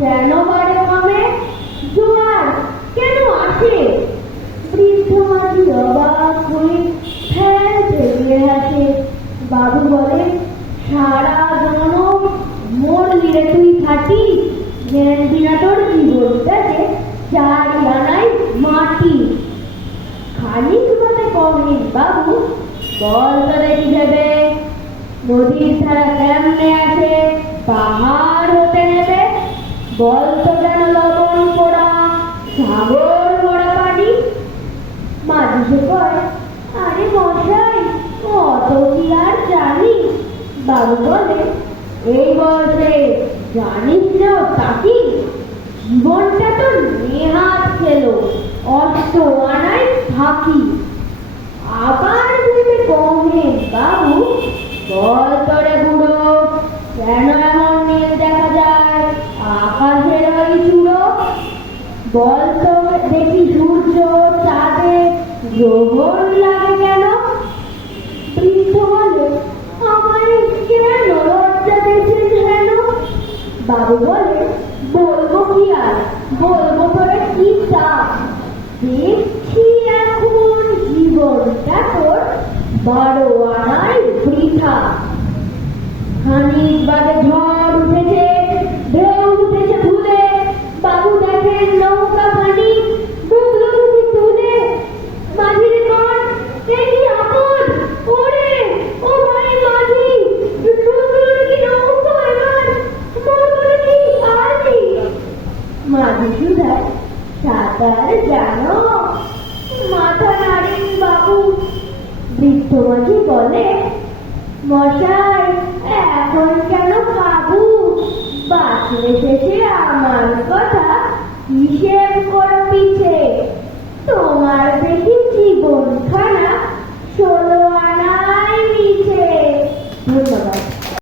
কেন বারে কমে? জোয়ার কেন আসে? বৃদ্ধ মাঝি অবাক হয়ে ফেল ফেলে হাসে। বাবু বলে, সারা জনম মরলি রে তুই খাটি, জ্ঞান বিনা তোর জীবনটাকে চারি আনাই মাটি। খানিক বলে কমে বাবু, বল তো দেখি ভেবে, নদীর ধারা কেমনে আছে পাহাড় হতে নেবে? বল তো কেন লবণ পোড়া সাগর ভরা পানি? মাঝি কয়, আরে মশাই অত কি আর জানি? বাবু বলে, এই বয়সে জানিস না তাকি? জীবনটা তো নেহাত খেলো, অষ্ট আনায় থাকি। আবার ভেবে কমে বাবু, বল তোরে বুড়ো, কেন এমন নীল দেখা যায় আকাশের ওই চূড়ো? বল তো দেখি সূর্য চাঁদে গ্রহণ লাগে কেন? বৃদ্ধ বলে, আমায় কেন লজ্জা দিয়েছিস কেন? বাবু বলে, বলবো কি আর, বলবো তোরে কি চাপ? দেখছি এখন জীবনটা তোর বড় আনাই বৃথা। খানিক বাদে ঝড় উঠেছে, ঢেউ উঠেছে ভুলে। বাবু দেখেন নৌকা খানি ডুবলো বুঝি তুলে। মাঝির কর, দেখি আপদ, ওরে ও ভাই মাঝি, ডুবলো কি নৌকা এবার, মরবো কি পারবি? মাঝি শুধায়, সাঁতার জানো? মাথা নাড়েন বাবু। বৃদ্ধ মাঝি বলে, মশাই এখন কেন কাবু? বাঁচলে শেষে আমার কথা হিসেব করো পিছে। তোমার দেখি জীবনখানা 16 আনায় মিছে। ধন্যবাদ।